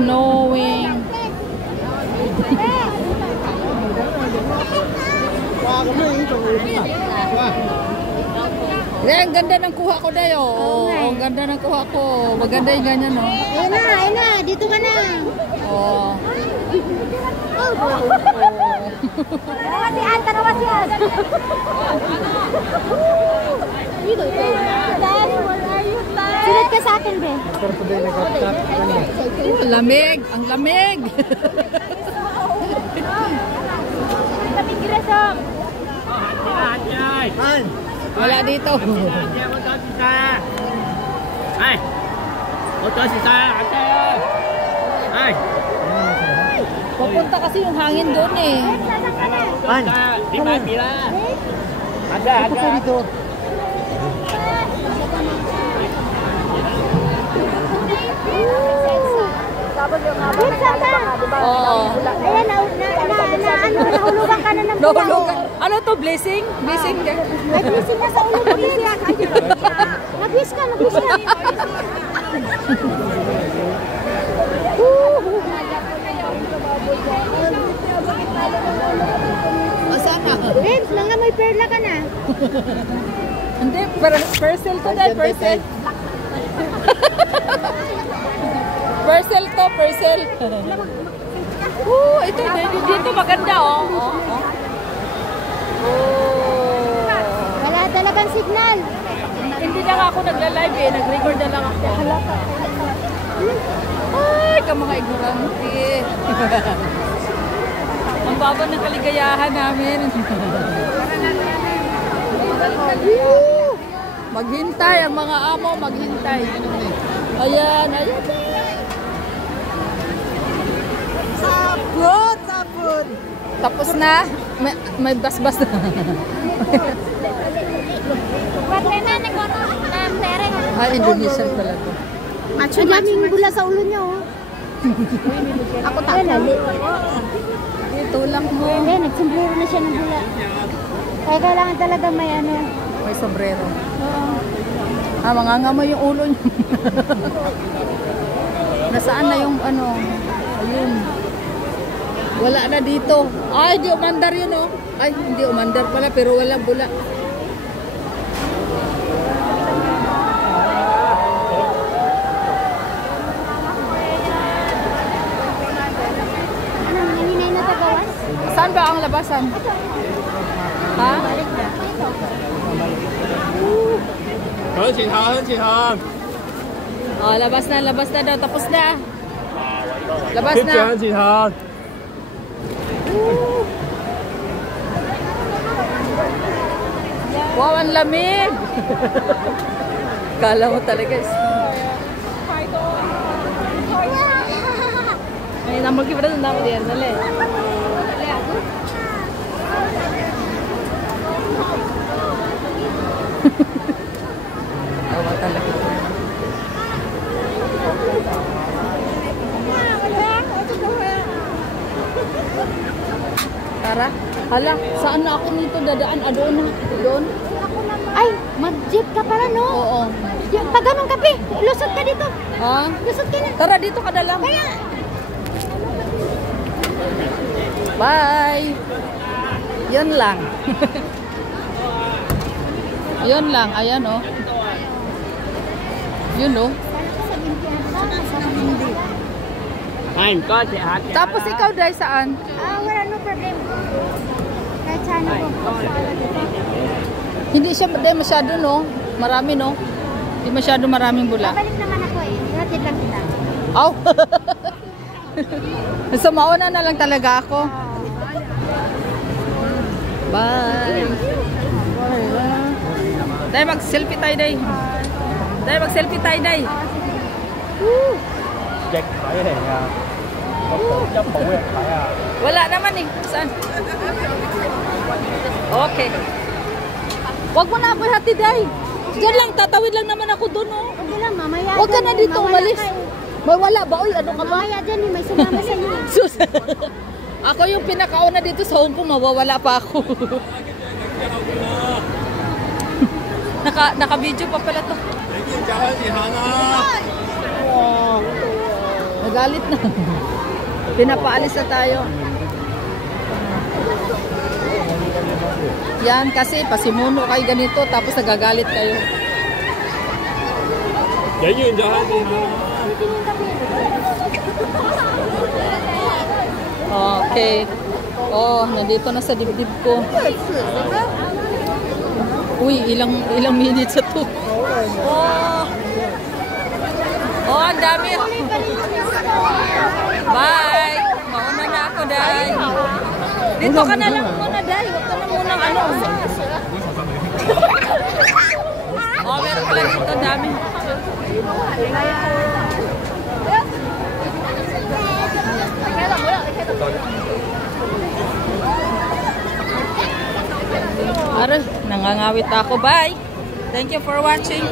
snowing. Ang ganda ng kuha ko dayo. Ang ganda ng kuha ko. Maganda yung ganyan, no? Ayun na. Dito ka na. Oh. Si An, tanawa si An. Dito, ito. Daddy, where are you, Dad? Sunod ka sa akin, be. Ang lamig. Ang lamig. Lamig girasong. Wala dito. Ay. Oto si Sa. Ay. Pupunta kasi yung hangin doon eh. Man, di ba pila? Ada. Dito. Oo. Ayan, nahulugan ka na ng Nahulugan. Ano to? Blessing? Blessing ka? Ay, blessing na sa ulo mo. Nag-wish ka. Sana. Babes, mga may perla ka na. Hindi, parcel to dahil, parcel. Parcel to, parcel. Ito, dito maganda, oh. Wala talagang signal. Hindi na nga ako nagla-live eh, nag-record na lang ako. Ay, ka mga ignorante. Ang baba ng kaligayahan namin. Maghintay, ang mga amo, maghintay. Ayan. Sabon. Tapos na. May basbas na. Indonesian pala to. Ang daming bula sa ulo niya, oh. Ako takot. Tulak mo. Hindi, nagsombrero na siya ng bula. Kaya kailangan talaga may ano. May sombrero. Oo. Mangangamo yung ulo niya. Nasaan na yung ano? Ayun. Wala na dito. Ay, hindi umandar yun, oh. Ay, hindi umandar pala, pero walang bula. Saan ba ang labasan? Ha? Heng Oh, labas na daw. Tapos na. Labas na. Wow, ang lamig. Kala mo talaga. Ay, naman kita na naman diyan. Dali. Tawa talaga. Tara. Hala, saan na ako nito dadaan? Doon na. Doon. Ay, mag-jeep ka pala, no? Oo. Pag ganun kape, lusot ka dito. Ha? Lusot ka na. Tara, dito ka na lang. Kaya. Bye. Yun lang. Yun lang. Ayan, oh. Yun, oh. Tapos ikaw, Day, saan? Wala, no problem. Kahit saan ako. Hindi siya masyado, no? Marami, no? Hindi masyado maraming bula. Babalik naman ako eh. Ratid lang kita. Aw! So, mauna na lang talaga ako. Bye! Day, mag-selfie tayo, Day. Day, mag-selfie tayo, Day. Wala naman eh. Saan? Okay. Wag mo na ako hati, Day. Diyan lang, tatawid lang naman ako doon, oh. Hindi lang, mamaya. Huwag ka na dito umalis. Mawala ba? Uy, ano ka ba? Mamaya dyan eh, may sumama sa iyo. Sus! Ako yung pinakauna dito sa Hong Kong, mawawala pa ako. Naka-video pa pala to. Nagalit na. Pinapaalis na tayo. Yan kasi pasimuno kayo ganito tapos nagagalit kayo. Yan yun, jahat din. Okay. Oh, nandito na sa dibdib ko. Uy, ilang minutes sa to. Oh. Oh, ang dami. Bye. Mauna na ako, Day. Dito ka na lang muna, Day. Huwag ka na muna ano. Oh, meron pala dito, dami. Aray, nangangawit ako. Bye. Thank you for watching.